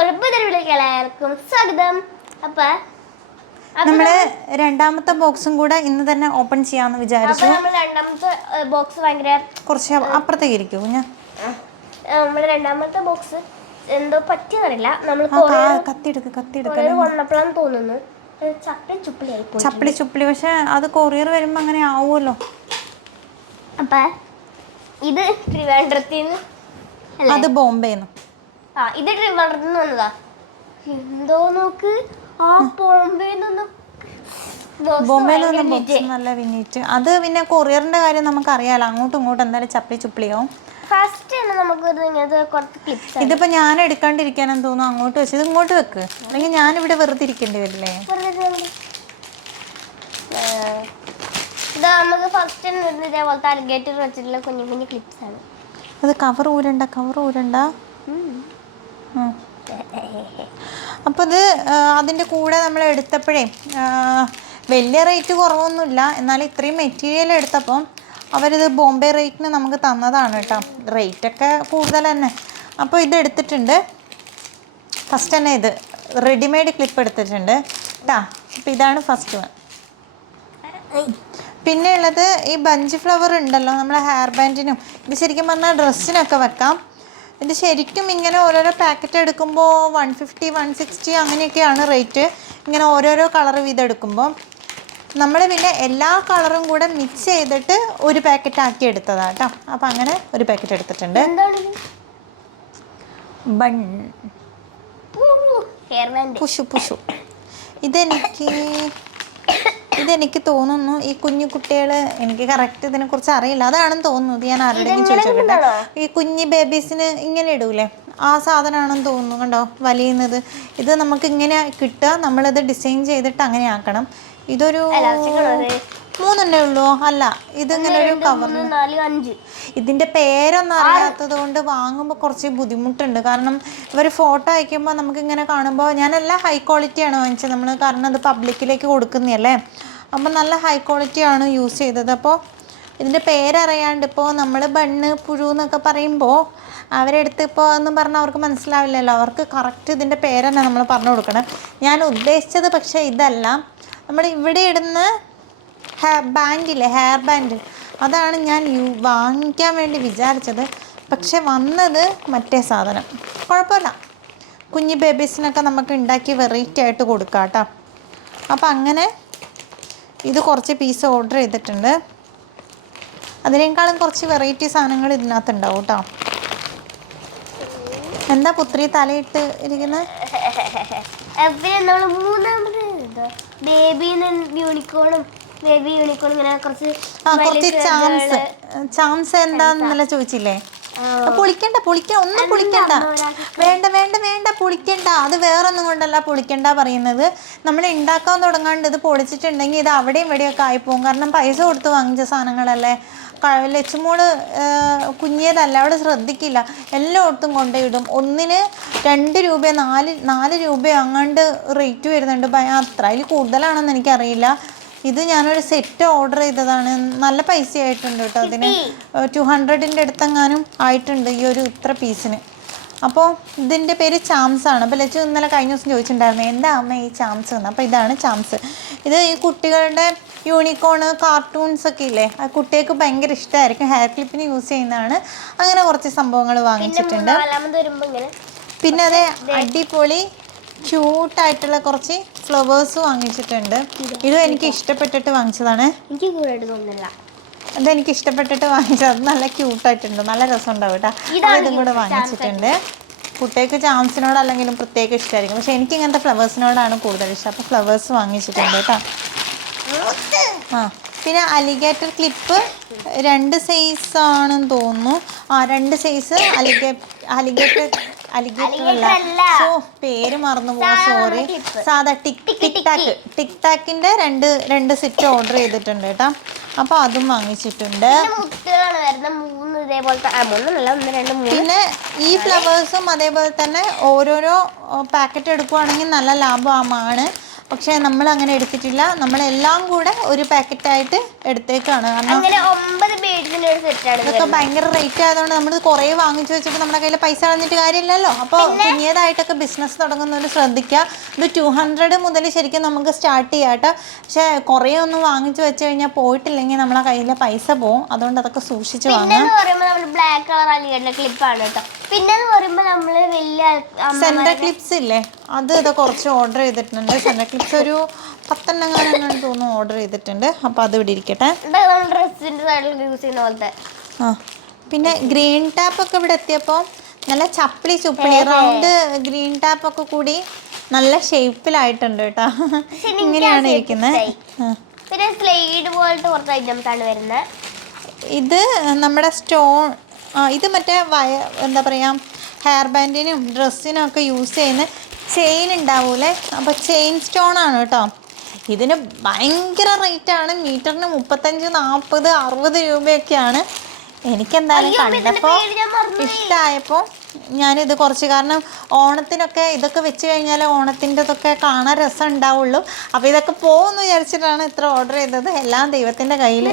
ഒരു പുതിയ എല്ലാവർക്കും സ്വാഗതം. അപ്പൊ നമ്മൾ രണ്ടാമത്തെ ബോക്സും കൂടെ ഇന്ന് തന്നെ ഓപ്പൺ ചെയ്യാന്ന് വിചാരിച്ചു. നമ്മൾ രണ്ടാമത്തെ ബോക്സ് ഭയങ്കര കുറച്ച് അപ്പുറത്തേക്ക് ഇരിക്കും ഞാൻ നമ്മൾ രണ്ടാമത്തെ ബോക്സ് എന്തോ പറ്റിയെന്നറിയില്ല. നമ്മൾ കത്തിയെടുക്ക് കത്തിയെടുക്ക കൊറിയർ തോന്നുന്നു. ചപ്പി ചുപ്പിളിയായി പോയി ചപ്പിളി ചുപ്പിളി പക്ഷെ അത് കൊറിയർ വരുമ്പോ അങ്ങനെ ആവുമല്ലോ. അപ്പൊ ഇത് ട്രിവാൻഡ്രത്തിൽ അത് ബോംബെന്ന്. ആ ഇത് വന്നതാ? എന്തോ നോക്ക്. ആ ബോംബെ നിന്ന് ബോംബെയിൽ നിന്ന് ബോക്സ് നല്ല വിനീറ്റ്. അത് പിന്നെ കൊറിയറിന്റെ കാര്യം നമുക്ക് അറിയാലോ അങ്ങോട്ടും ഇങ്ങോട്ടും എന്തായാലും ചപ്പി ചുപ്പിളിയാവും. ഫസ്റ്റ് തന്നെ നമുക്ക് ഒരു ഇങ്ങനത്തെ കുറച്ച് ക്ലിപ്സ് ഇതിപ്പോ ഞാൻ എടുക്കാണ്ടിരിക്കാനെന്ന് തോന്നുന്നു. അങ്ങോട്ട് വെച്ച്. ഇത് ഇങ്ങോട്ട് വെക്ക്. അല്ലെങ്കിൽ ഞാൻ ഇവിടെ വെറുതെ ഇരിക്കേണ്ടി വരില്ലേ ഇത് നമുക്ക് ഫസ്റ്റ് തന്നെ ഇതേപോലത്തെ അലിഗേറ്റർ വെച്ചിട്ടുള്ള കുഞ്ഞു കുഞ്ഞു ക്ലിപ്സ് ആണ്. അത് കവർ ഊരണ്ട കവർ ഊരണ്ട. അപ്പോൾ ഇത് അതിന്റെ കൂടെ നമ്മൾ എടുത്തപ്പോഴേ വലിയ റേറ്റ് കുറവൊന്നുമില്ല. എന്നാൽ ഇത്രയും മെറ്റീരിയൽ എടുത്തപ്പം അവരിത് ബോംബെ റേറ്റിന് നമുക്ക് തന്നതാണ് കേട്ടോ. റേറ്റൊക്കെ കൂടുതൽ തന്നെ. അപ്പോൾ ഇത് എടുത്തിട്ടുണ്ട്. ഫസ്റ്റ് തന്നെ ഇത്. റെഡിമെയ്ഡ് ക്ലിപ്പ് എടുത്തിട്ടുണ്ട്. കേട്ടാ അപ്പോൾ ഇതാണ് ഫസ്റ്റ് വൺ പിന്നെ ഉള്ളത് ഈ ബഞ്ച് ഫ്ലവർ ഉണ്ടല്ലോ നമ്മളെ ഹെയർ ബാൻഡിനും ഇത് ശരിക്കും പറഞ്ഞാൽ ഡ്രസ്സിനൊക്കെ വെക്കാം. ഇത് ശരിക്കും ഇങ്ങനെ ഓരോരോ പാക്കറ്റ് എടുക്കുമ്പോൾ വൺ ഫിഫ്റ്റി വൺ സിക്സ്റ്റി അങ്ങനെയൊക്കെയാണ് റേറ്റ് ഇങ്ങനെ ഓരോരോ കളർ വീതം എടുക്കുമ്പോൾ നമ്മൾ പിന്നെ എല്ലാ കളറും കൂടെ മിക്സ് ചെയ്തിട്ട് ഒരു പാക്കറ്റ് ആക്കി എടുത്തതാണ് കേട്ടോ അപ്പം അങ്ങനെ ഒരു പാക്കറ്റ് എടുത്തിട്ടുണ്ട്. ബൺ. പുഷു പുഷു. ഇതെനിക്ക് ഇതെനിക്ക് തോന്നുന്നു ഈ കുഞ്ഞു കുട്ടികൾ എനിക്ക് കറക്റ്റ് ഇതിനെ കുറിച്ച് അറിയില്ല. അതാണെന്ന് തോന്നുന്നു. ഞാൻ ആരുടെയും ചോദിച്ചോട്ടെ ഈ കുഞ്ഞു ബേബീസിന് ഇങ്ങനെ ഇടൂലേ? ആ സാധനമാണെന്ന് തോന്നുന്നു കണ്ടോ? വലിയുന്നത്. ഇത് നമുക്ക് ഇങ്ങനെ കിട്ടുക നമ്മളിത് ഡിസൈൻ ചെയ്തിട്ട് അങ്ങനെ ആക്കണം. ഇതൊരു മൂന്നെണ്ണേ ഉള്ളൂ. അല്ല ഇതിങ്ങനെ ഒരു കവർ നാല് അഞ്ച്. ഇതിന്റെ പേരൊന്നും അറിയാത്തത് കൊണ്ട് വാങ്ങുമ്പോൾ കുറച്ച് ബുദ്ധിമുട്ടുണ്ട്. കാരണം ഇവർ ഫോട്ടോ അയക്കുമ്പോൾ നമുക്ക് ഇങ്ങനെ കാണുമ്പോൾ ഞാനെല്ലാം ഹൈ ക്വാളിറ്റി ആണ് വാങ്ങിച്ചത്. നമ്മൾ കാരണം അത് പബ്ലിക്കിലേക്ക് കൊടുക്കുന്നതല്ലേ? അപ്പം നല്ല ഹൈ ക്വാളിറ്റി ആണ് യൂസ് ചെയ്തത്. അപ്പോൾ ഇതിന്റെ പേരറിയാണ്ട് ഇപ്പോൾ നമ്മൾ ബണ്ണ് പുഴു എന്നൊക്കെ പറയുമ്പോൾ അവരെടുത്ത് ഇപ്പോൾ എന്ന് പറഞ്ഞാൽ അവർക്ക് മനസ്സിലാവില്ലല്ലോ. അവർക്ക് കറക്റ്റ് ഇതിന്റെ പേരെന്നെ നമ്മൾ പറഞ്ഞു കൊടുക്കണം. ഞാൻ ഉദ്ദേശിച്ചത് പക്ഷേ ഇതല്ല. നമ്മൾ ഇവിടെ ഇടുന്ന ഹെയർ ബാൻഡില്ലേ ഹെയർ ബാൻഡ്. അതാണ് ഞാൻ വാങ്ങിക്കാൻ വേണ്ടി വിചാരിച്ചത്. പക്ഷെ വന്നത് മറ്റേ സാധനം. കുഴപ്പമില്ല. കുഞ്ഞു ബേബീസിനൊക്കെ നമുക്ക് ഉണ്ടാക്കി വെറൈറ്റി ആയിട്ട് കൊടുക്കാം കേട്ടോ. അപ്പം അങ്ങനെ ഇത് കുറച്ച് പീസ് ഓർഡർ ചെയ്തിട്ടുണ്ട്. അതിനേക്കാളും കുറച്ച് വെറൈറ്റി സാധനങ്ങൾ ഇതിനകത്ത് ഉണ്ടാവും കേട്ടോ. എന്താ പുത്രി തലയിട്ട് ഇരിക്കുന്നത് യൂണിക്കോണും ബേബി യൂണിക്കോൺ ഇങ്ങനെ കുറച്ച് ആ കുറച്ച് ചാംസ് ചാംസ് എന്താന്നല്ല ചോദിച്ചില്ലേ? പൊളിക്കണ്ട പൊളിക്ക ഒന്നും പൊളിക്കണ്ട വേണ്ട വേണ്ട വേണ്ട പൊളിക്കണ്ട അത് വേറൊന്നും കൊണ്ടല്ല പൊളിക്കണ്ട പറയുന്നത്. നമ്മൾ ഉണ്ടാക്കാൻ തുടങ്ങാണ്ട് ഇത് പൊളിച്ചിട്ടുണ്ടെങ്കിൽ ഇത് അവിടെയും ഇവിടെയൊക്കെ ആയിപ്പോവും. കാരണം പൈസ കൊടുത്ത് വാങ്ങിച്ച സാധനങ്ങളല്ലേ? ലച്ചുമോൾ കുഞ്ഞിയതല്ല അവിടെ ശ്രദ്ധിക്കില്ല. എല്ലായിടത്തും കൊണ്ടുപോയിടും. ഒന്നിന് രണ്ട് രൂപ നാല് നാല് രൂപ അങ്ങാണ്ട് റേറ്റ് വരുന്നുണ്ട്. അത്ര അതിൽ കൂടുതലാണെന്ന് എനിക്കറിയില്ല. ഇത് ഞാനൊരു സെറ്റ് ഓർഡർ ചെയ്തതാണ്. നല്ല പൈസ ആയിട്ടുണ്ട് കേട്ടോ. അതിന് ടു ഹൺഡ്രഡിന്റെ അടുത്തെങ്ങാനും ആയിട്ടുണ്ട് ഈ ഒരു ഇത്ര പീസിന്. അപ്പോൾ ഇതിന്റെ പേര് ചാംസ് ആണ്. അപ്പോൾ ലച്ചു ഇന്നലെ കഴിഞ്ഞ ദിവസം ചോദിച്ചിട്ടുണ്ടായിരുന്നു എന്താ അമ്മ ഈ ചാംസ്? എന്ന്. അപ്പോൾ ഇതാണ് ചാംസ്. ഇത് ഈ കുട്ടികളുടെ യൂണിക്കോണ് കാർട്ടൂൺസ് ഒക്കെ ഇല്ലേ? ആ കുട്ടികൾക്ക് ഭയങ്കര ഇഷ്ടമായിരിക്കും. ഹെയർ ക്ലിപ്പിന് യൂസ് ചെയ്യുന്നതാണ്. അങ്ങനെ കുറച്ച് സംഭവങ്ങൾ വാങ്ങിച്ചിട്ടുണ്ട്. പിന്നെ അതെ അടിപൊളി ക്യൂട്ടായിട്ടുള്ള കുറച്ച് ഫ്ലവേഴ്സ് വാങ്ങിച്ചിട്ടുണ്ട്. ഇത് എനിക്ക് ഇഷ്ടപ്പെട്ടിട്ട് വാങ്ങിച്ചതാണ്. എനിക്ക് കൂടുതലായിട്ട് തോന്നുന്നില്ല. അതെനിക്ക് ഇഷ്ടപ്പെട്ടിട്ട് വാങ്ങിച്ചത്. അത് നല്ല ക്യൂട്ടായിട്ടുണ്ട് നല്ല രസമുണ്ടാവും കേട്ടോ. ഇതും കൂടെ വാങ്ങിച്ചിട്ടുണ്ട്. കുട്ടികൾക്ക് ചാൻസിനോട് അല്ലെങ്കിലും പ്രത്യേക ഇഷ്ടമായിരിക്കും പക്ഷെ എനിക്ക് ഇങ്ങനത്തെ ഫ്ലവേഴ്സിനോടാണ് കൂടുതൽ ഇഷ്ടം. അപ്പോൾ ഫ്ലവേഴ്സ് വാങ്ങിച്ചിട്ടുണ്ട് കേട്ടോ. ആ പിന്നെ അലിഗേറ്റർ ക്ലിപ്പ് രണ്ട് സൈസ് ആണെന്ന് തോന്നുന്നു. ആ രണ്ട് സൈസ് അലിഗേ അലിഗേറ്റർ അലിഗേറ്റർ പേര് മറന്നു പോവാ സോറി സാധാ ടിക് ടിക് ടാക്ക്. ടിക്. ടാക്കിന്റെ രണ്ട് രണ്ട് സെറ്റ് ഓർഡർ ചെയ്തിട്ടുണ്ട് കേട്ടോ. അപ്പോൾ അതും വാങ്ങിച്ചിട്ടുണ്ട്. പിന്നെ ഈ ഫ്ലവേഴ്സും അതേപോലെ തന്നെ ഓരോരോ പാക്കറ്റ് എടുക്കുവാണെങ്കിൽ നല്ല ലാഭമാണ് പക്ഷേ നമ്മൾ അങ്ങനെ എടുത്തിട്ടില്ല. നമ്മളെല്ലാം കൂടെ ഒരു പാക്കറ്റായിട്ട് എടുത്തേക്കാണ്. കാരണം അങ്ങനെ ഒമ്പത് ബീഡ്സിന്റെ ഒരു സെറ്റാണ് ഇതൊക്കെ ഭയങ്കര റേറ്റ് ആയതുകൊണ്ട് നമ്മൾ കുറേ വാങ്ങിച്ചു വെച്ചിട്ട് നമ്മുടെ കയ്യിൽ പൈസ കളഞ്ഞിട്ട് കാര്യമില്ലല്ലോ. അപ്പോൾ പുതിയതായിട്ടൊക്കെ ബിസിനസ് തുടങ്ങുന്നവർ ശ്രദ്ധിക്കുക. ഇത് ടു ഹൺഡ്രഡ് മുതൽ ശരിക്കും നമുക്ക് സ്റ്റാർട്ട് ചെയ്യാം കേട്ടോ. പക്ഷേ കുറേ ഒന്നും വാങ്ങിച്ചു വെച്ച് കഴിഞ്ഞാൽ പോയിട്ടില്ലെങ്കിൽ നമ്മളെ കയ്യിലെ പൈസ പോവും. അതുകൊണ്ട് അതൊക്കെ സൂക്ഷിച്ച് വാങ്ങാം. ബ്ലാക്ക് കളർ ക്ലിപ്പാണ് കേട്ടോ. പിന്നെ പറയുമ്പോൾ നമ്മൾ വലിയ സെന്റർ ക്ലിപ്സ് ഇല്ലേ? അത് ഇത് കുറച്ച് ഓർഡർ ചെയ്തിട്ടുണ്ട്. സെന്റർ ക്ലിപ്സ് ഒരു പത്തെണ്ണം കാണാൻ തോന്നുന്നു ഓർഡർ ചെയ്തിട്ടുണ്ട്. അപ്പോൾ അത് ഇവിടെ ഇരിക്കട്ടെ. സൈഡിൽ യൂസ് ചെയ്യുന്ന പോലത്തെ. ആ പിന്നെ ഗ്രീൻ ടാപ്പ് ഒക്കെ ഇവിടെ എത്തിയപ്പോൾ നല്ല ചപ്പിളി ചുപ്പിളി റൗണ്ട് ഗ്രീൻ ടാപ്പ് ഒക്കെ കൂടി നല്ല ഷേപ്പിലായിട്ടുണ്ട് കേട്ടോ. ഇങ്ങനെയാണ് ഇരിക്കുന്നത്. പിന്നെ സ്ലൈഡ് പോലത്തെ കുറച്ച് ഐറ്റംസ് ആണ് വരുന്നത്. ഇത് നമ്മുടെ സ്റ്റോൺ ഇത് മറ്റേ വയ എന്താ പറയുക ഹെയർ ബാൻഡിനും ഡ്രസ്സിനും ഒക്കെ യൂസ് ചെയ്യുന്ന ചെയിൻ ഉണ്ടാവൂലേ? അപ്പോൾ ചെയിൻ സ്റ്റോൺ ആണ് കേട്ടോ. ഇതിന് ഭയങ്കര റേറ്റാണ് മീറ്ററിന് മുപ്പത്തഞ്ച് നാൽപ്പത് അറുപത് രൂപയൊക്കെയാണ്. എനിക്കെന്തായാലും കണ്ടപ്പോൾ. ഇഷ്ടമായപ്പോൾ ഞാനിത് കുറച്ച് കാരണം ഓണത്തിനൊക്കെ ഇതൊക്കെ വെച്ച് കഴിഞ്ഞാൽ ഓണത്തിന്റെ ഇതൊക്കെ കാണാൻ രസം ഉണ്ടാവുള്ളൂ. അപ്പോൾ ഇതൊക്കെ പോകുമെന്ന് വിചാരിച്ചിട്ടാണ് ഇത്ര ഓർഡർ ചെയ്തത്. എല്ലാം ദൈവത്തിന്റെ കയ്യിൽ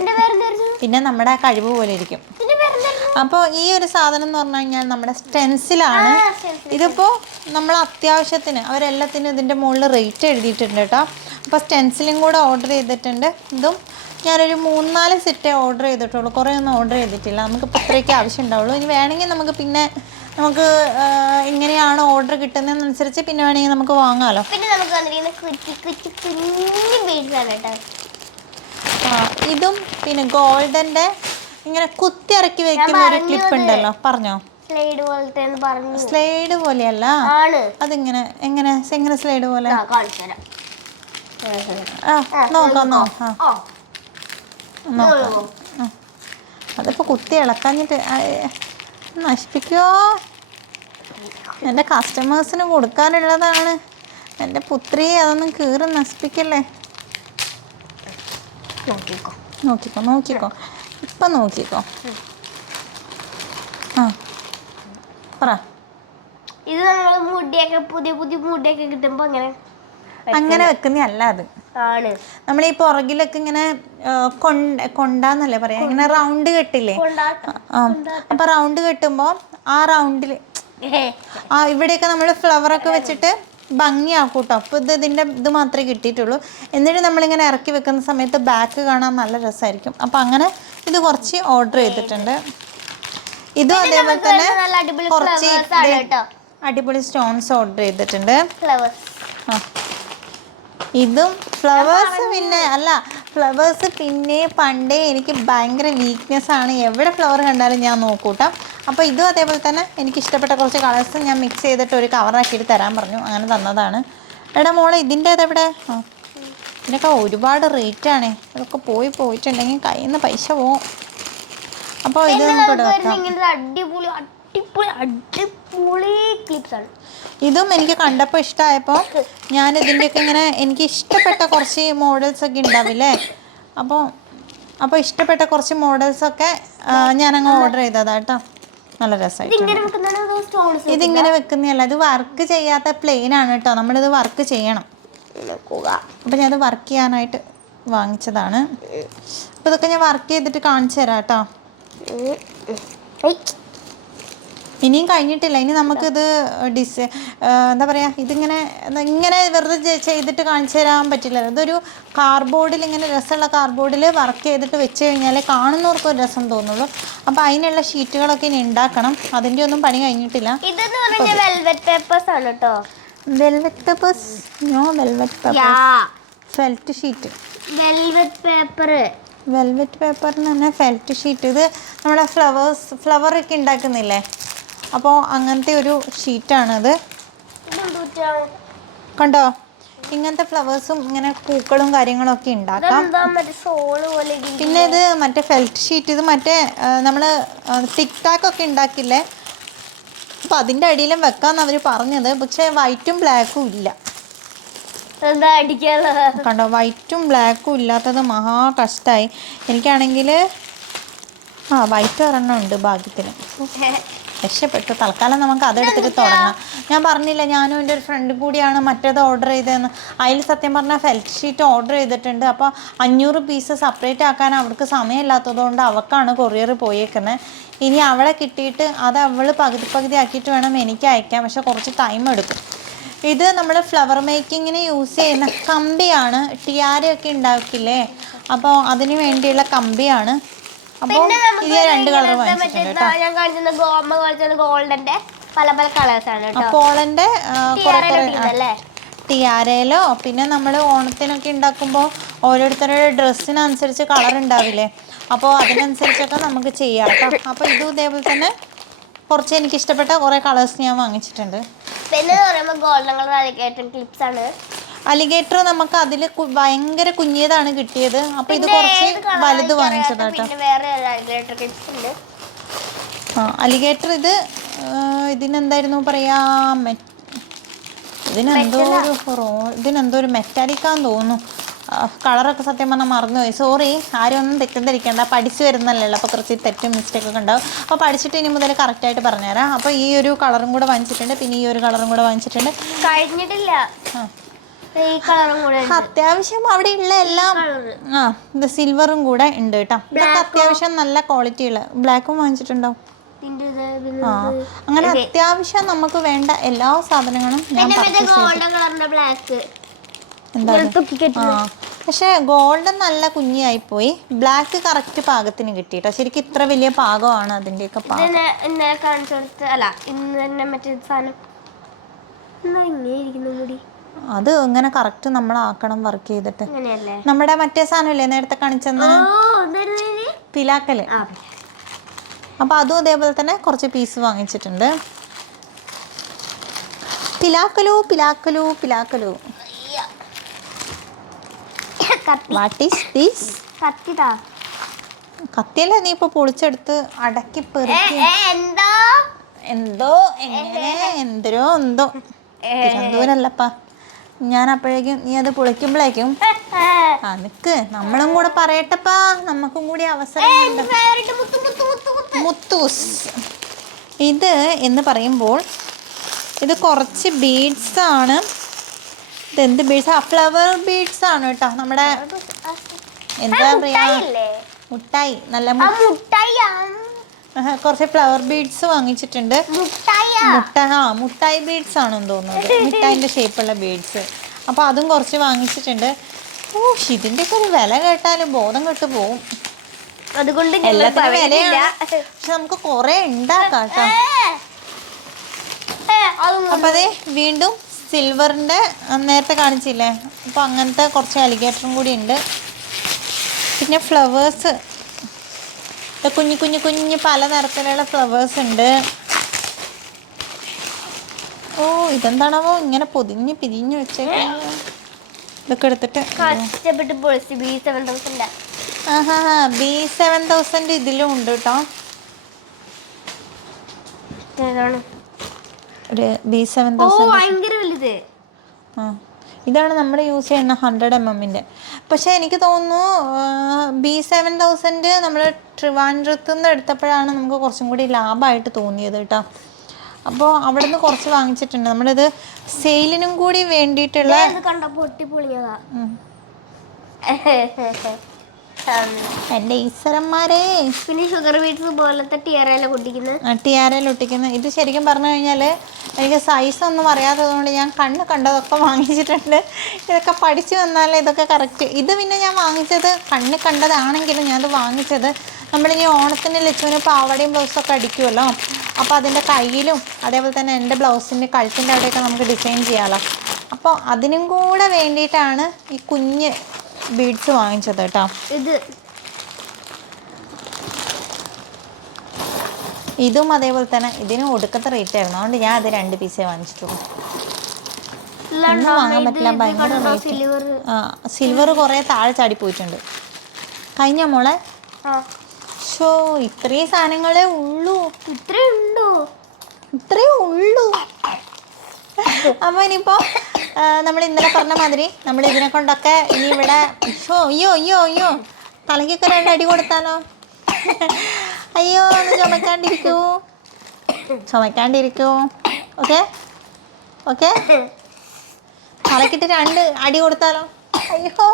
പിന്നെ നമ്മുടെ കഴിവ് പോലെ ഇരിക്കും. അപ്പോൾ ഈ ഒരു സാധനം എന്ന് പറഞ്ഞു കഴിഞ്ഞാൽ നമ്മുടെ സ്റ്റെൻസിലാണ്. ഇതിപ്പോൾ നമ്മൾ അത്യാവശ്യത്തിന് അവരെല്ലാത്തിനും ഇതിന്റെ മുകളിൽ റേറ്റ് എഴുതിയിട്ടുണ്ട് കേട്ടോ. അപ്പോൾ സ്റ്റെൻസിലും കൂടെ ഓർഡർ ചെയ്തിട്ടുണ്ട്. ഇതും ഞാനൊരു മൂന്നാൽ സെറ്റേ ഓർഡർ ചെയ്തിട്ടുള്ളൂ. കുറേ ഒന്നും ഓർഡർ ചെയ്തിട്ടില്ല. നമുക്കിപ്പോൾ ഇത്രയൊക്കെ ആവശ്യം ഉണ്ടാവുള്ളൂ ഇനി വേണമെങ്കിൽ നമുക്ക് പിന്നെ നമുക്ക് എങ്ങനെയാണ് ഓർഡർ കിട്ടുന്നതെന്നനുസരിച്ച് പിന്നെ വേണമെങ്കിൽ നമുക്ക് വാങ്ങാമല്ലോ പിന്നെ നമുക്ക് വന്നിരിക്കുന്ന കുറ്റി കുറ്റി കുഞ്ഞു ബീഡ്സ് ആണ് കേട്ടോ. ഇതും പിന്നെ ഗോൾഡന്റെ ഇങ്ങനെ കുത്തി ഇറക്കി വെക്കുന്ന ഒരു ക്ലിപ്പ് ഉണ്ടല്ലോ. പറഞ്ഞോ? സ്ലൈഡ് പോലത്തെ പറഞ്ഞു. സ്ലൈഡ് പോലെയല്ല? അതിങ്ങനെ എങ്ങനെ? എങ്ങനെ സ്ലൈഡ് പോലെ? നോക്കാം നോക്കാം. അതിപ്പോ കുത്തി ഇളക്കാഞ്ഞിട്ട് നശിപ്പിക്കോ? എന്റെ കസ്റ്റമേഴ്സിന് കൊടുക്കാനുള്ളതാണ്. എന്റെ പുത്രി അതൊന്നും കീറി നശിപ്പിക്കല്ലേ? നോക്കിക്കോ നോക്കിക്കോ നോക്കിക്കോ ഇപ്പം നോക്കിക്കോ ആ പറ ഇത് നമ്മൾ മുടിയൊക്കെ പുതിയ പുതിയ മുടിയൊക്കെ കിട്ടുമ്പോ അങ്ങനെ അങ്ങനെ വെക്കുന്നതല്ല അത് ആണ് നമ്മൾ ഈ പുറകിലൊക്കെ ഇങ്ങനെ കൊണ്ട കൊണ്ടാന്നല്ലേ പറയാ ഇങ്ങനെ റൗണ്ട് കെട്ടില്ലേ അപ്പൊ റൗണ്ട് കെട്ടുമ്പോൾ ആ റൗണ്ടിൽ ആ ഇവിടെയൊക്കെ നമ്മൾ ഫ്ലവർ ഒക്കെ വെച്ചിട്ട് ഭംഗിയാക്കും കേട്ടോ അപ്പോൾ ഇത് ഇതിന്റെ ഇത് മാത്രമേ കിട്ടിയിട്ടുള്ളൂ. എന്നിട്ട് നമ്മളിങ്ങനെ ഇറക്കി വെക്കുന്ന സമയത്ത് ബാക്ക് കാണാൻ നല്ല രസമായിരിക്കും. അപ്പോൾ അങ്ങനെ ഇത് കുറച്ച് ഓർഡർ ചെയ്തിട്ടുണ്ട്. ഇതും അതേപോലെ തന്നെ കുറച്ച് അടിപൊളി സ്റ്റോൺസ് ഓർഡർ ചെയ്തിട്ടുണ്ട്. ആ. ഇതും ഫ്ലവേഴ്സ് പിന്നെ അല്ല ഫ്ലവേഴ്സ് പിന്നെ പണ്ടേ എനിക്ക് ഭയങ്കര വീക്ക്നെസ് ആണ്. എവിടെ ഫ്ലവർ കണ്ടാലും ഞാൻ നോക്കൂട്ടാം. അപ്പോൾ ഇതും അതേപോലെ തന്നെ എനിക്ക് ഇഷ്ടപ്പെട്ട കുറച്ച് കളേഴ്സ് ഞാൻ മിക്സ് ചെയ്തിട്ട് ഒരു കവറാക്കിയിട്ട് തരാൻ പറഞ്ഞു. അങ്ങനെ തന്നതാണ്. എടാ മോളെ ഇതിന്റെ അതെവിടെ? ആ. ഇതിനൊക്കെ ഒരുപാട് റേറ്റ് ആണേ. ഇതൊക്കെ പോയി പോയിട്ടുണ്ടെങ്കിൽ കയ്യിൽ നിന്ന് പൈസ പോവും. അപ്പോൾ ഇത് നമുക്ക് അടിപൊളി അടിപൊളി അടിപൊളി ഇതും എനിക്ക് കണ്ടപ്പോൾ ഇഷ്ടമായപ്പോൾ ഞാൻ ഇതിന്റെയൊക്കെ ഇങ്ങനെ എനിക്ക് ഇഷ്ടപ്പെട്ട കുറച്ച് മോഡൽസ് ഒക്കെ ഉണ്ടാവില്ലേ അപ്പോൾ അപ്പോൾ ഇഷ്ടപ്പെട്ട കുറച്ച് മോഡൽസൊക്കെ ഞാനങ്ങ് ഓർഡർ ചെയ്തതാ കേട്ടോ. നല്ല രസമായിട്ട് ഇതിങ്ങനെ വെക്കുന്നതല്ല ഇത് വർക്ക് ചെയ്യാത്ത പ്ലെയിൻ ആണ് കേട്ടോ. നമ്മളിത് വർക്ക് ചെയ്യണം. അപ്പൊ ഞാൻ ഞാനത് വർക്ക് ചെയ്യാനായിട്ട് വാങ്ങിച്ചതാണ്. അപ്പോൾ ഇതൊക്കെ ഞാൻ വർക്ക് ചെയ്തിട്ട് കാണിച്ചു തരാം കേട്ടോ. ഇനിയും കഴിഞ്ഞിട്ടില്ല. ഇനി നമുക്കിത് ഡിസ് എന്താ പറയുക ഇതിങ്ങനെ ഇങ്ങനെ വെറുതെ ചെയ്തിട്ട് കാണിച്ചു തരാൻ പറ്റില്ല. ഇതൊരു കാർഡ്ബോർഡിൽ ഇങ്ങനെ രസമുള്ള കാർഡ്ബോർഡിൽ വർക്ക് ചെയ്തിട്ട് വെച്ച് കഴിഞ്ഞാലേ കാണുന്നവർക്ക് ഒരു രസം തോന്നുള്ളൂ. അപ്പോൾ അതിനുള്ള ഷീറ്റുകളൊക്കെ ഇനി ഉണ്ടാക്കണം. അതിന്റെ ഒന്നും പണി കഴിഞ്ഞിട്ടില്ല. ഇതെന്ന് പറഞ്ഞാൽ വെൽവെറ്റ് പേപ്പേഴ്സ് ആണ് കേട്ടോ velvet papers? No velvet felt sheet. Velvet paper velvet paper എന്ന് പറഞ്ഞാൽ ഫെൽറ്റ് ഷീറ്റ്. ഇത് നമ്മുടെ ഫ്ലവേഴ്സ് ഫ്ലവർ ഒക്കെ ഉണ്ടാക്കുന്നില്ലേ? അപ്പോൾ അങ്ങനത്തെ ഒരു ഷീറ്റാണത്. കണ്ടോ? ഇങ്ങനത്തെ ഫ്ലവേഴ്സും ഇങ്ങനെ പൂക്കളും കാര്യങ്ങളൊക്കെ ഉണ്ടാക്കാം. പിന്നെ ഇത് മറ്റേ ഫെൽറ്റ് ഷീറ്റ് ഇത് മറ്റേ നമ്മൾ ടിക് ടാക്ക് ഒക്കെ ഉണ്ടാക്കില്ലേ? അപ്പം അതിന്റെ അടിയിലും വെക്കാമെന്ന് അവർ പറഞ്ഞത്. പക്ഷേ വൈറ്റും ബ്ലാക്കും ഇല്ല. കണ്ടോ? വൈറ്റും ബ്ലാക്കും ഇല്ലാത്തത് മഹാ കഷ്ടമായി എനിക്കാണെങ്കിൽ ആ വൈറ്റ് ഒരെണ്ണം ഉണ്ട് ഭാഗ്യത്തിന്. രക്ഷപ്പെട്ടു. തൽക്കാലം നമുക്ക് അതെടുത്തിട്ട് തുടങ്ങാം. ഞാൻ പറഞ്ഞില്ല ഞാനും എന്റെ ഒരു ഫ്രണ്ടും കൂടിയാണ് മറ്റേത് ഓർഡർ ചെയ്തതെന്ന്. അതിൽ സത്യം പറഞ്ഞാൽ ഫെൽറ്റ് ഷീറ്റ് ഓർഡർ ചെയ്തിട്ടുണ്ട്. അപ്പോൾ അഞ്ഞൂറ് പീസ് സെപ്പറേറ്റ് ആക്കാൻ അവൾക്ക് സമയമില്ലാത്തതുകൊണ്ട് അവൾക്കാണ് കൊറിയർ പോയേക്കുന്നത് ഇനി അവളെ കിട്ടിയിട്ട് അത് അവൾ പകുതി പകുതി ആക്കിയിട്ട് വേണം എനിക്ക് അയക്കാൻ. പക്ഷെ കുറച്ച് ടൈം എടുക്കും. ഇത് നമ്മൾ ഫ്ലവർ മേക്കിങ്ങിന് യൂസ് ചെയ്യുന്ന കമ്പിയാണ്. ടിയാരയൊക്കെ ഉണ്ടാക്കില്ലേ? അപ്പോൾ അതിന് വേണ്ടിയുള്ള കമ്പിയാണ്. അപ്പോൾ ഇത് രണ്ട് കളർ വാങ്ങിച്ചിട്ടുണ്ട് ഞാൻ കാണിച്ചിരുന്ന ഗോമ കളിച്ച ഗോൾഡന്റെ പല പല കളേഴ്സ് ആണ് കേട്ടോ. ടിയാരയിലോ പിന്നെ നമ്മൾ ഓണത്തിനൊക്കെ ഉണ്ടാക്കുമ്പോൾ ഓരോരുത്തരുടെ ഡ്രസ്സിനനുസരിച്ച് കളർ ഉണ്ടാവില്ലേ? അപ്പോൾ അതിനനുസരിച്ചൊക്കെ നമുക്ക് ചെയ്യാം കേട്ടോ. അപ്പോൾ ഇതും ഇതേപോലെ തന്നെ കുറച്ച് എനിക്ക് ഇഷ്ടപ്പെട്ട കുറേ കളേഴ്സ് ഞാൻ വാങ്ങിച്ചിട്ടുണ്ട്. പിന്നെ പറയുമ്പോൾ ഗോൾഡൻ കളർ ക്ലിപ്സ് ആണ്. അലിഗേറ്റർ നമുക്ക് അതിൽ ഭയങ്കര കുഞ്ഞിയതാണ് കിട്ടിയത്. അപ്പൊ ഇത് കുറച്ച് വലുത് വാങ്ങിച്ചത് കേട്ടോ പിന്നെ വേറെ അലിഗേറ്റർ ക്ലിപ്സ് ഉണ്ട്. ആ അലിഗേറ്റർ ഇത് ഇതിനെന്തായിരുന്നു പറയാ ഇതിനെന്തോ ഒരു റോ ഇതിനെന്തോ ഒരു മെറ്റാലിക്കാന്ന് തോന്നുന്നു. കളറൊക്കെ സത്യം പറഞ്ഞാൽ മറന്നുപോയി. സോറി ആരും ഒന്നും തെറ്റിദ്ധരിക്കേണ്ട. പഠിച്ചു വരുന്നല്ലോ അപ്പോൾ കുറച്ച് തെറ്റും മിസ്റ്റേക്ക് ഒക്കെ ഉണ്ടാവും. അപ്പോൾ പഠിച്ചിട്ട് ഇനി മുതൽ കറക്റ്റായിട്ട് പറഞ്ഞുതരാം. അപ്പോൾ ഈ ഒരു കളറും കൂടെ വാങ്ങിച്ചിട്ടുണ്ട്. പിന്നെ ഈ ഒരു കളറും കൂടെ വാങ്ങിച്ചിട്ടുണ്ട്. കഴിഞ്ഞിട്ടില്ല. ആ. അത്യാവശ്യം അവിടെ ഉള്ള എല്ലാം ആ ഇത് സിൽവറും കൂടെ ഉണ്ട് കേട്ടോ. ഇതൊക്കെ അത്യാവശ്യം നല്ല ക്വാളിറ്റി ഉള്ള. ബ്ലാക്കും വാങ്ങിച്ചിട്ടുണ്ടോ? ആ അങ്ങനെ അത്യാവശ്യം നമുക്ക് വേണ്ട എല്ലാ സാധനങ്ങളും ഞാൻ പർച്ചേസ് പക്ഷേ ഗോൾഡൻ നല്ല കുഞ്ഞിയായി പോയി ബ്ലാക്ക് കറക്റ്റ് പാകത്തിന് കിട്ടി കേട്ടോ. ശരിക്കും ഇത്ര വലിയ പാകമാണ് അതിന്റെയൊക്കെ പാകം. ഇന്നെ ഇന്നലെ കാണിച്ചു കൊടുത്ത് അല്ല ഇന്ന് തന്നെ മറ്റേ സാധനം. ഇരിക്കുന്ന മുടി? അത് ഇങ്ങനെ കറക്റ്റ് നമ്മൾ ആക്കണം വർക്ക് ചെയ്തിട്ട് നമ്മുടെ മറ്റേ സാധനമില്ലേ? നേരത്തെ കാണിച്ചെന്ന്? പിലാക്കൽ. അപ്പൊ അപ്പോൾ അതും അതേപോലെ തന്നെ കുറച്ച് പീസ് വാങ്ങിച്ചിട്ടുണ്ട്. പിലാക്കലു പിലാക്കലു പിലാക്കലു. വാട്ട് ഈസ് ദീസ് കത്തിതാ. കത്തിയല്ല നീ ഇപ്പൊ പൊളിച്ചെടുത്ത് അടക്കി പെറുക്കി. എന്താ? എന്തോ? എങ്ങനെ? എന്തോ. എന്തോ തിരുവനന്തപുരല്ലപ്പാ. ഞാൻ അപ്പോഴേക്കും നീ അത് പൊളിക്കുമ്പോഴേക്കും. ആ നിക്ക്. നമ്മളും കൂടെ പറയട്ടപ്പാ. നമുക്കും കൂടി അവസരം മുത്തൂസ്. ഇത് എന്ന് പറയുമ്പോൾ ഇത് കുറച്ച് ബീഡ്സ് ആണ്. ഇത് എന്ത് ബീഡ്സ് ആ ഫ്ലവർ ബീഡ്സ് ആണ് കേട്ടോ. നമ്മുടെ എന്താ പറയാ? മുട്ടായി. നല്ല മുട്ടായി കുറച്ച് ഫ്ലവർ ബീഡ്സ് വാങ്ങിച്ചിട്ടുണ്ട്. മുട്ട ആ മുട്ടായി ബീഡ്സ് ആണെന്ന് തോന്നുന്നത്. മുട്ടായിന്റെ ഷേപ്പുള്ള ബീഡ്സ് അപ്പോൾ അതും കുറച്ച് വാങ്ങിച്ചിട്ടുണ്ട്. ഓ ഇതിന്റെ ഒക്കെ ഒരു വില കേട്ടാലും ബോധം കെട്ട് പോവും. അതുകൊണ്ട് ഞങ്ങൾ എല്ലാത്തിനും വിലയാണ് പക്ഷെ നമുക്ക് കുറേ ഉണ്ടാക്കാം കേട്ടോ. അതെ വീണ്ടും സിൽവറിന്റെ നേരത്തെ കാണിച്ചില്ലേ? അപ്പോൾ അങ്ങനത്തെ കുറച്ച് അലിഗേറ്ററും കൂടി ഉണ്ട്. പിന്നെ ഫ്ലവേഴ്സ് കുഞ്ഞു കുഞ്ഞു കുഞ്ഞു പല നിറത്തിലുള്ള ഫ്ലവേഴ്സ് ഉണ്ട്. ഓ ഇതെന്താണാവോ? ഇങ്ങനെ പൊതിഞ്ഞ് പിരിഞ്ഞ് വെച്ചേക്കുന്നത് ഇതൊക്കെ എടുത്തിട്ട് കഷ്ടപ്പെട്ട് പൊളിച്ച് ബി സെവൻ തൗസൻഡ് ആഹാ ബി സെവൻ തൗസൻഡ് ഇതിലും ഉണ്ട് കേട്ടോ ഒരു ബി സെവൻ തൗസൻഡ് ഭയങ്കര വലുത്. ആ. ഇതാണ് നമ്മൾ യൂസ് ചെയ്യുന്ന ഹൺഡ്രഡ് എം എമ്മിന്റെ പക്ഷേ എനിക്ക് തോന്നുന്നു ബി സെവൻ തൗസൻഡ് നമ്മൾ ട്രിവാൻഡ്രത്തു നിന്ന് എടുത്തപ്പോഴാണ് നമുക്ക് കുറച്ചും കൂടി ലാഭമായിട്ട് തോന്നിയത് കേട്ടോ. അപ്പോൾ അവിടെ നിന്ന് കുറച്ച് വാങ്ങിച്ചിട്ടുണ്ട്. നമ്മളിത് സെയിലിനും കൂടി വേണ്ടിയിട്ടുള്ള കണ്ടപ്പോൾ കണ്ട എന്റെ ഈശ്വരന്മാരെ. പിന്നെ ഷുഗർ ബീറ്റ്സ് പോലത്തെ ടിയറയില കുട്ടിക്കുന്നത് ടിയാരയിൽ ഒട്ടിക്കുന്ന. ഇത് ശരിക്കും പറഞ്ഞു കഴിഞ്ഞാൽ എനിക്ക് സൈസ് ഒന്നും അറിയാത്തതുകൊണ്ട് ഞാൻ കണ്ണ് കണ്ടതൊക്കെ വാങ്ങിച്ചിട്ടുണ്ട്. ഇതൊക്കെ പഠിച്ചു വന്നാലേ ഇതൊക്കെ കറക്റ്റ് ഇത് പിന്നെ ഞാൻ വാങ്ങിച്ചത് കണ്ണ് കണ്ടതാണെങ്കിലും ഞാൻ അത് വാങ്ങിച്ചത് നമ്മളിനി ഓണത്തിന് ലച്ചുവിന് പാവാടയും ബ്ലൗസൊക്കെ അടിക്കുമല്ലോ അപ്പോൾ അതിന്റെ കയ്യിലും അതേപോലെ തന്നെ എന്റെ ബ്ലൗസിന്റെ കഴുത്തിന്റെ അവിടെയൊക്കെ നമുക്ക് ഡിസൈൻ ചെയ്യാമല്ലോ അപ്പോൾ അതിനും കൂടെ വേണ്ടിയിട്ടാണ് ഈ കുഞ്ഞ് ബീഡ്സ് വാങ്ങിച്ചത് കേട്ടോ. ഇത്. ഇതും അതേപോലെ തന്നെ ഇതിനും ഒടുക്കത്തെ റേറ്റ് ആയിരുന്നു. അതുകൊണ്ട് ഞാൻ അത് രണ്ട് പീസേ വാങ്ങിച്ചിട്ടുള്ളൂ. ഒന്നും വാങ്ങാൻ പറ്റില്ല. ഭയങ്കര റേറ്റ് ആ സിൽവർ കുറേ താഴെ ചാടി പോയിട്ടുണ്ട്. കഴിഞ്ഞ മോളെ? ഷോ ഇത്രയും സാധനങ്ങളേ ഉള്ളൂ. ഇത്രേ ഉള്ളൂ. ഇത്രേ ഉള്ളൂ. അപ്പൊ ഇനിയിപ്പോൾ നമ്മൾ ഇന്നലെ പറഞ്ഞ മാതിരി നമ്മൾ ഇതിനെ കൊണ്ടൊക്കെ ഇനി ഇവിടെ ഓ അയ്യോ അയ്യോ അയ്യോ. തലയ്ക്കൊക്കെ രണ്ട് അടി കൊടുത്താലോ? അയ്യോ ഒന്ന് ചുമക്കാണ്ടിരിക്കൂ. ചുമക്കാണ്ടിരിക്കൂ. ഓക്കെ? ഓക്കെ? തലക്കിട്ട് രണ്ട് അടി കൊടുത്താലോ? അയ്യോ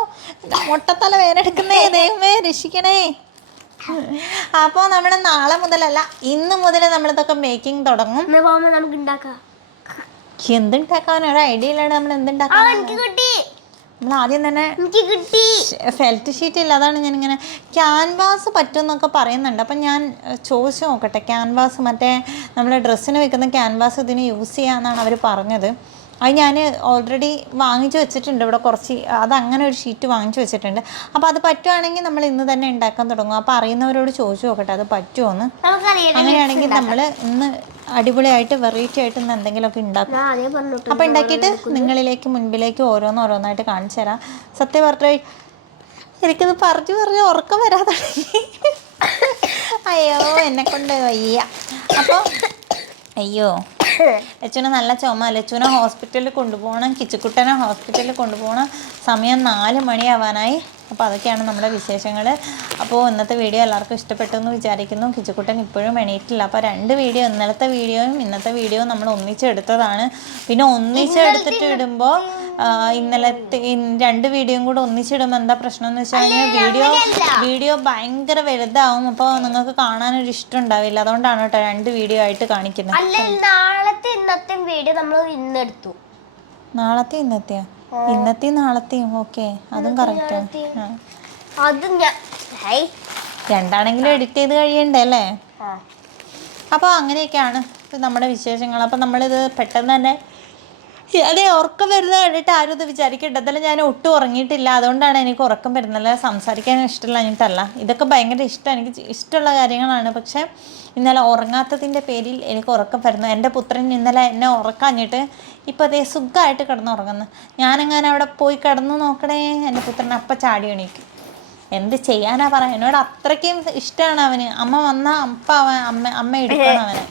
മുട്ടത്തല വേനെടുക്കുന്നേ ദൈവമേ രക്ഷിക്കണേ. അപ്പോ നമ്മൾ നാളെ മുതലല്ല ഇന്ന് മുതൽ നമ്മളിതൊക്കെ മേക്കിംഗ് തുടങ്ങും. നമുക്ക് ഉണ്ടാക്കാം എന്തുണ്ടാക്കാൻ ഒരു ഐഡിയ ഇല്ലാണ്ട് നമ്മൾ എന്തുണ്ടാക്കാൻ നമ്മൾ ആദ്യം തന്നെ ഫെൽറ്റ് ഷീറ്റ് ഇല്ല അതാണ് ഞാനിങ്ങനെ ക്യാൻവാസ് പറ്റുമെന്നൊക്കെ പറയുന്നുണ്ട്. അപ്പം ഞാൻ ചോദിച്ചു നോക്കട്ടെ ക്യാൻവാസ് മറ്റേ നമ്മുടെ ഡ്രസ്സിന് വെക്കുന്ന ക്യാൻവാസ് ഇതിന് യൂസ് ചെയ്യാമെന്നാണ് അവർ പറഞ്ഞത്. അത് ഞാൻ ഓൾറെഡി വാങ്ങിച്ചു വെച്ചിട്ടുണ്ട് ഇവിടെ കുറച്ച് അത് അങ്ങനെ ഒരു ഷീറ്റ് വാങ്ങിച്ചു വെച്ചിട്ടുണ്ട്. അപ്പോൾ അത് പറ്റുവാണെങ്കിൽ നമ്മൾ ഇന്ന് തന്നെ ഉണ്ടാക്കാൻ തുടങ്ങും. അപ്പോൾ അറിയുന്നവരോട് ചോദിച്ചു നോക്കട്ടെ അത് പറ്റുമോ എന്ന് അങ്ങനെയാണെങ്കിൽ നമ്മൾ ഇന്ന് അടിപൊളിയായിട്ട് വെറൈറ്റി ആയിട്ട് ഇന്ന് എന്തെങ്കിലുമൊക്കെ ഉണ്ടാക്കും. അപ്പം ഉണ്ടാക്കിയിട്ട് നിങ്ങളിലേക്ക് മുൻപിലേക്ക് ഓരോന്ന് ഓരോന്നായിട്ട് കാണിച്ചു തരാം. സത്യം പറഞ്ഞ എനിക്കത് പറഞ്ഞു പറഞ്ഞ് ഉറക്കം വരാതെ അയ്യോ എന്നെ കൊണ്ട് വയ്യ. അപ്പോൾ അയ്യോ. ലച്ചുവിന് നല്ല ചുമ. ലച്ചുവിനെ ഹോസ്പിറ്റലിൽ കൊണ്ടുപോകണം. കിച്ചുക്കുട്ടനെ ഹോസ്പിറ്റലിൽ കൊണ്ടുപോകണം. സമയം നാല് മണിയാവാനായി. അപ്പോൾ അതൊക്കെയാണ് നമ്മുടെ വിശേഷങ്ങൾ അപ്പോൾ ഇന്നത്തെ വീഡിയോ എല്ലാവർക്കും ഇഷ്ടപ്പെട്ടു എന്ന് വിചാരിക്കുന്നു. കിച്ചുക്കുട്ടൻ ഇപ്പോഴും എണീറ്റില്ല. അപ്പോൾ രണ്ട് വീഡിയോ ഇന്നലത്തെ വീഡിയോയും ഇന്നത്തെ വീഡിയോയും നമ്മൾ ഒന്നിച്ചെടുത്തതാണ്. പിന്നെ ഒന്നിച്ചെടുത്തിട്ട് ഇടുമ്പോൾ ഇന്നലത്തെ രണ്ട് വീഡിയോയും കൂടെ ഒന്നിച്ചിടുമ്പോൾ എന്താ പ്രശ്നം എന്ന് വെച്ചാൽ കഴിഞ്ഞാൽ വീഡിയോ വീഡിയോ ഭയങ്കര വലുതാവും. അപ്പോൾ നിങ്ങൾക്ക് കാണാനൊരു ഇഷ്ടം ഉണ്ടാവില്ല. അതുകൊണ്ടാണ് കേട്ടോ രണ്ട് വീഡിയോ ആയിട്ട് കാണിക്കുന്നത്. നാളത്തെ ഇന്നത്തെ വീഡിയോ നമ്മൾ ഇന്നെടുത്തു. നാളത്തെ ഇന്നത്തെയോ? ഇന്നത്തെയും നാളത്തെയും ഓക്കെ അതും കറക്റ്റ് അത് ഞാൻ ഹൈ രണ്ടാണെങ്കിലും എഡിറ്റ് ചെയ്ത് കഴിയണ്ടേ അല്ലേ? അപ്പോൾ അങ്ങനെയൊക്കെയാണ് നമ്മുടെ വിശേഷങ്ങൾ. അപ്പോൾ നമ്മളിത് പെട്ടെന്ന് തന്നെ അതെ ഉറക്കം വരുന്നത് കണ്ടിട്ട് ആരും ഇത് വിചാരിക്കട്ടെ എന്തായാലും ഞാൻ ഒട്ടും ഉറങ്ങിയിട്ടില്ല. അതുകൊണ്ടാണ് എനിക്ക് ഉറക്കം വരുന്നത്. സംസാരിക്കാൻ ഇഷ്ടമില്ല എന്നിട്ടല്ല ഇതൊക്കെ ഭയങ്കര ഇഷ്ടമാണ് എനിക്ക് ഇഷ്ടമുള്ള കാര്യങ്ങളാണ്. പക്ഷേ ഇന്നലെ ഉറങ്ങാത്തതിന്റെ പേരിൽ എനിക്ക് ഉറക്കം വരുന്നു. എന്റെ പുത്രൻ ഇന്നലെ എന്നെ ഉറക്കാഞ്ഞിട്ട് ഇപ്പോൾ അതേ സുഖമായിട്ട് കിടന്നുറങ്ങുന്നു. ഞാനെങ്ങനെ അവിടെ പോയി കിടന്നു നോക്കണേ. എന്റെ പുത്രൻ അപ്പം ചാടി എണീക്കും. എന്ത് ചെയ്യാനാ പറയാ എന്നോട് അത്രയ്ക്കും ഇഷ്ടമാണ് അവന്. അമ്മ വന്നാൽ അപ്പ അവൻ അമ്മ അമ്മ എടുക്കണം അവനെ.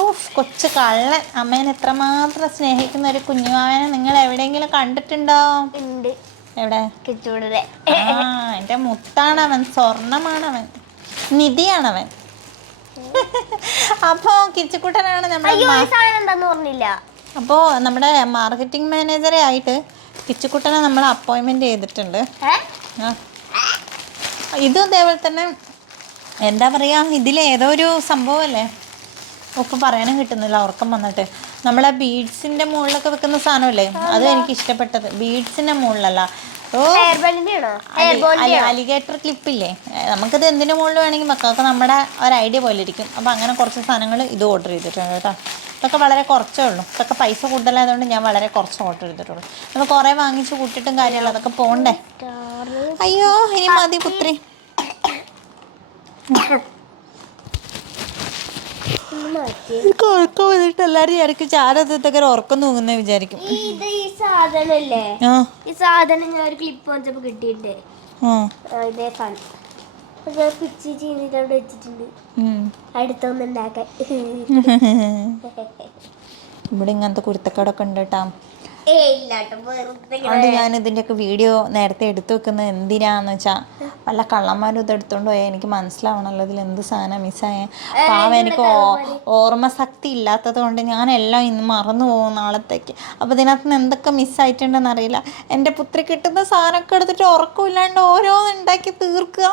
ഓഫ് കൊച്ചു കള്ളൻ. അമ്മേനെ എത്രമാത്രം സ്നേഹിക്കുന്ന ഒരു കുഞ്ഞുമാവനെ നിങ്ങൾ എവിടെയെങ്കിലും കണ്ടിട്ടുണ്ടോ? ഉണ്ട്. എവിടെ? എന്റെ ആ എന്റെ മുത്താണ് അവൻ സ്വർണമാണ് അവൻ നിധിയാണ് അവൻ അപ്പോ കിച്ചുക്കുട്ടനാണ് പറഞ്ഞില്ല. അപ്പോ നമ്മുടെ മാർക്കറ്റിംഗ് മാനേജറെ ആയിട്ട് കിച്ചുക്കുട്ടനെ നമ്മൾ അപ്പോയിന്റ്മെന്റ് ചെയ്തിട്ടുണ്ട്. ഇതും അതേപോലെ തന്നെ എന്താ പറയാ ഇതിൽ ഏതോ ഒരു സംഭവമല്ലേ? ഉപ്പ് പറയാനും കിട്ടുന്നില്ല ഉറക്കം വന്നിട്ട്. നമ്മളെ ബീഡ്സിന്റെ മുകളിലൊക്കെ വെക്കുന്ന സാധനമല്ലേ? അത് എനിക്ക് ഇഷ്ടപ്പെട്ടത്. ബീഡ്സിന്റെ മുകളിലല്ല. ഓ അലിഗേറ്റർ ക്ലിപ്പില്ലേ? നമുക്കിത് എന്തിനു മുകളിൽ വേണമെങ്കിൽ വെക്കാം. നമ്മുടെ ഒരു ഐഡിയ പോലെ ഇരിക്കും. അപ്പോൾ അങ്ങനെ കുറച്ച് സാധനങ്ങൾ ഇത് ഓർഡർ ചെയ്തിട്ടുണ്ട് കേട്ടോ. ഇതൊക്കെ വളരെ കുറച്ചേ ഉള്ളൂ. ഇതൊക്കെ പൈസ കൂടുതലായതുകൊണ്ട് ഞാൻ വളരെ കുറച്ച് ഓർഡർ ചെയ്തിട്ടുള്ളൂ. നമ്മൾ കുറേ വാങ്ങിച്ചു കൂട്ടിയിട്ടും കാര്യമല്ല. അതൊക്കെ പോണ്ടേ? അയ്യോ ഇനി മതി പുത്രി. ഉറക്കം വന്നിട്ട് എല്ലാരും ഇടയ്ക്ക് ചാരത്തൊക്കെ ഉറക്കം തൂങ്ങുന്ന വിചാരിക്കും. ഇത് ഈ സാധനല്ലേ? ഈ സാധനം ഞാൻ ഒരു ക്ലിപ്പ് ആ. ആ, ഇതേ അവിടെ വെച്ചിട്ടുണ്ട്. ഇവിടെ ഇങ്ങനത്തെ കുരുത്തക്കേടൊക്കെ ഉണ്ട് കേട്ടോ അതുകൊണ്ട് ഞാൻ ഇതിന്റെയൊക്കെ വീഡിയോ നേരത്തെ എടുത്തു വെക്കുന്നത് എന്തിനാന്ന് വെച്ചാൽ വല്ല കള്ളന്മാരും ഇത് എടുത്തോണ്ട് പോയാൽ എനിക്ക് മനസ്സിലാവണല്ലോ ഇതിൽ എന്ത് സാധനം മിസ്സായ. പാവം എനിക്ക് ഓർമ്മ ഓർമ്മശക്തി ഇല്ലാത്തത് കൊണ്ട് ഞാൻ എല്ലാം ഇന്ന് മറന്നു പോകും നാളത്തേക്ക്. അപ്പോൾ ഇതിനകത്ത് നിന്ന് എന്തൊക്കെ മിസ്സായിട്ടുണ്ടെന്ന് അറിയില്ല. എന്റെ പുത്രി കിട്ടുന്ന സാധനമൊക്കെ എടുത്തിട്ട് ഉറക്കമില്ലാണ്ട് ഓരോന്ന് ഉണ്ടാക്കി തീർക്കുക.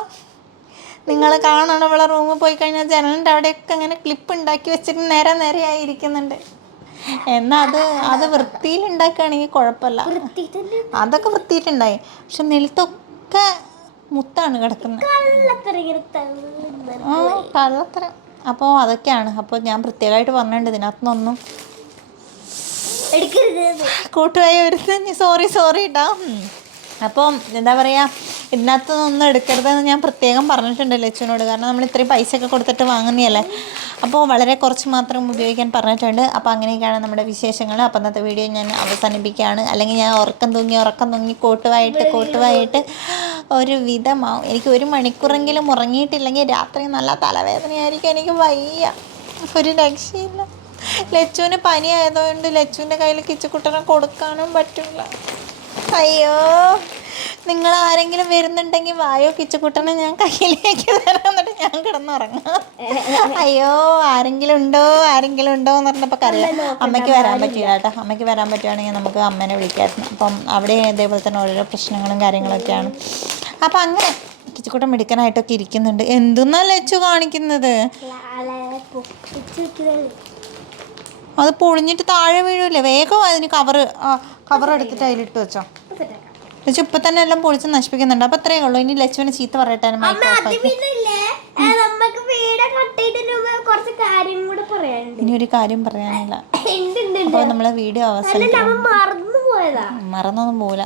നിങ്ങൾ കാണണം അവളെ റൂമിൽ പോയി കഴിഞ്ഞാൽ ജനലിന്റെ അവിടെയൊക്കെ അങ്ങനെ ക്ലിപ്പ് ഉണ്ടാക്കി വെച്ചിട്ട് നേരെ നേരെയായി ഇരിക്കുന്നുണ്ട്. എന്നാൽ അത് അത് വൃത്തിയിൽ ഉണ്ടാക്കുകയാണെങ്കിൽ കുഴപ്പമില്ല. അതൊക്കെ വൃത്തിയിട്ടുണ്ടായി പക്ഷെ നിലത്തൊക്കെ മുത്താണ് കിടക്കുന്നത്. കള്ളത്തരം. അപ്പോൾ അതൊക്കെയാണ്. അപ്പോൾ ഞാൻ പ്രത്യേകമായിട്ട് പറഞ്ഞിട്ടുണ്ട് ഇതിനകത്തുനിന്നൊന്നും എന്ന്. കൂട്ടുകാരി ഒരു സോറി സോറി ഇട്ടാ അപ്പം എന്താ പറയുക ഇതിനകത്തൊന്നും എടുക്കരുതെന്ന് ഞാൻ പ്രത്യേകം പറഞ്ഞിട്ടുണ്ട് ലച്ചുവിനോട് കാരണം നമ്മൾ ഇത്രയും പൈസയൊക്കെ കൊടുത്തിട്ട് വാങ്ങുന്നതല്ലേ? അപ്പോൾ വളരെ കുറച്ച് മാത്രം ഉപയോഗിക്കാൻ പറഞ്ഞിട്ടുണ്ട്. അപ്പോൾ അങ്ങനെയൊക്കെയാണ് നമ്മുടെ വിശേഷങ്ങൾ. അപ്പോൾ അന്നത്തെ വീഡിയോ ഞാൻ അവസാനിപ്പിക്കുകയാണ്. അല്ലെങ്കിൽ ഞാൻ ഉറക്കം തൂങ്ങി ഉറക്കം തൂങ്ങി കോട്ടുവായിട്ട് കോട്ടുവായിട്ട് ഒരു വിധമാവും എനിക്ക് ഒരു മണിക്കൂറെങ്കിലും ഉറങ്ങിയിട്ടില്ലെങ്കിൽ രാത്രി നല്ല തലവേദനയായിരിക്കും. എനിക്ക് വയ്യ. ഒരു രക്ഷയില്ല. ലച്ചുവിന് പനി ആയതുകൊണ്ട് ലച്ചുവിന്റെ കയ്യിൽ കിച്ചുക്കുട്ടനെ കൊടുക്കാനും പറ്റില്ല. അയ്യോ. നിങ്ങൾ ആരെങ്കിലും വരുന്നുണ്ടെങ്കിൽ വായോ കിച്ചുകൂട്ടനെ ഞാൻ കയ്യിലേക്ക് തരാം എന്നിട്ട് ഞാൻ കിടന്നുറങ്ങാം. അയ്യോ ആരെങ്കിലും ഉണ്ടോ ആരെങ്കിലും ഉണ്ടോ എന്ന് പറഞ്ഞപ്പോൾ കറിയാം അമ്മയ്ക്ക് വരാൻ പറ്റില്ല കേട്ടോ. അമ്മയ്ക്ക് വരാൻ പറ്റുവാണെങ്കിൽ നമുക്ക് അമ്മേനെ വിളിക്കായിരുന്നു അപ്പം അവിടെ ഇതേപോലെ തന്നെ ഓരോരോ പ്രശ്നങ്ങളും കാര്യങ്ങളൊക്കെയാണ്. അപ്പം അങ്ങനെ കിച്ചുകൂട്ടം മിടുക്കനായിട്ടൊക്കെ ഇരിക്കുന്നുണ്ട്. എന്തെന്നാ ലച്ചു കാണിക്കുന്നത്? അത് പൊളിഞ്ഞിട്ട് താഴെ വീഴൂല്ലേ? വേഗം അതിന് കവറ് കവർ എടുത്തിട്ട് അതിലിട്ട് വെച്ചോ. ലച്ചു ഇപ്പൊ തന്നെ എല്ലാം പൊളിച്ച് നശിപ്പിക്കുന്നുണ്ട്. അപ്പൊ അത്രേ ഉള്ളൂ. ഇനി ലച്ചുവിനെ ചീത്ത പറയട്ടെ ഇനി ഒരു കാര്യം പറയാനില്ല. അപ്പോൾ നമ്മളെ വീഡിയോ അവസാനം മറന്നൊന്നും പോല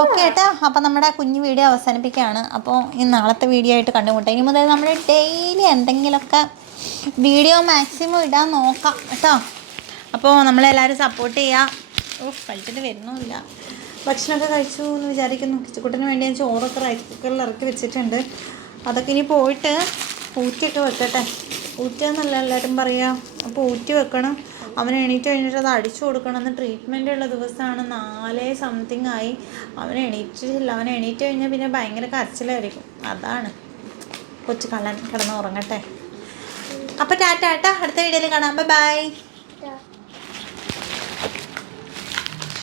ഓക്കെ ഏട്ടാ അപ്പം നമ്മുടെ കുഞ്ഞു വീഡിയോ അവസാനിപ്പിക്കുകയാണ്. അപ്പൊ ഈ നാളത്തെ വീഡിയോ ആയിട്ട് കണ്ടുമുട്ടാം. ഇനി മുതൽ നമ്മൾ ഡെയിലി എന്തെങ്കിലുമൊക്കെ വീഡിയോ മാക്സിമം ഇടാൻ നോക്കാം കേട്ടോ. അപ്പോൾ നമ്മളെല്ലാവരും സപ്പോർട്ട് ചെയ്യുക ഓ കളിച്ചിട്ട് വരുന്നുമില്ല. ഭക്ഷണമൊക്കെ കഴിച്ചു എന്ന് വിചാരിക്കുന്നു. കിച്ചുക്കുട്ടിന് വേണ്ടി ഞാൻ ചോറൊക്കെ റൈസ് കുക്കറിൽ ഇറക്കി വെച്ചിട്ടുണ്ട്. അതൊക്കെ ഇനി പോയിട്ട് ഊറ്റിയൊക്കെ വെക്കട്ടെ. ഊറ്റാന്നല്ല എല്ലാവരും പറയാം. അപ്പോൾ ഊറ്റി വെക്കണം. അവൻ എണീറ്റ് കഴിഞ്ഞിട്ട് അത് അടിച്ചു കൊടുക്കണം. എന്ന് ട്രീറ്റ്മെന്റ് ഉള്ള ദിവസമാണ് നാലേ സംതിങ് ആയി. അവൻ എണീറ്റിട്ടില്ല. അവൻ എണീറ്റ് കഴിഞ്ഞാൽ പിന്നെ ഭയങ്കര കരച്ചിലായിരിക്കും. അതാണ്. കൊച്ചു കള്ളൻ കിടന്ന് ഉറങ്ങട്ടെ. അപ്പോൾ ടാറ്റ ടാറ്റ. അടുത്ത വീഡിയോയിൽ കാണാം. ബൈ.